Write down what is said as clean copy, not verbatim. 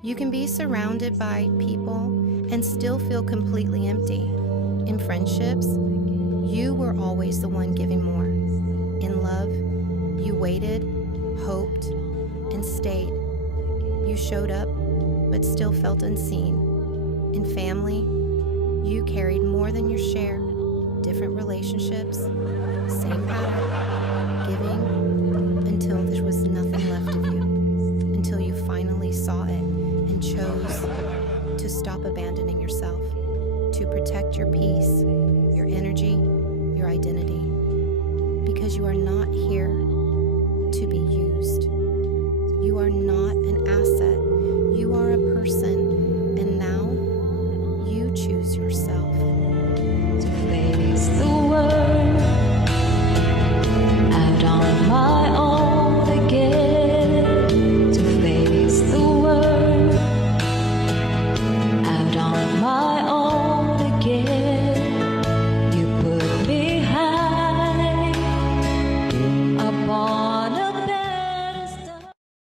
You can be surrounded by people and still feel completely empty. In friendships, you were always the one giving more. In love, you waited, hoped, and stayed. You showed up, but still felt unseen. In family, you carried more than your share. Different relationships, same pattern, giving until there was nothing left of you, until you finally saw it and chose to stop abandoning yourself, to protect your peace, your energy, your identity, because you are not here to be used. You are not an asset. You are a person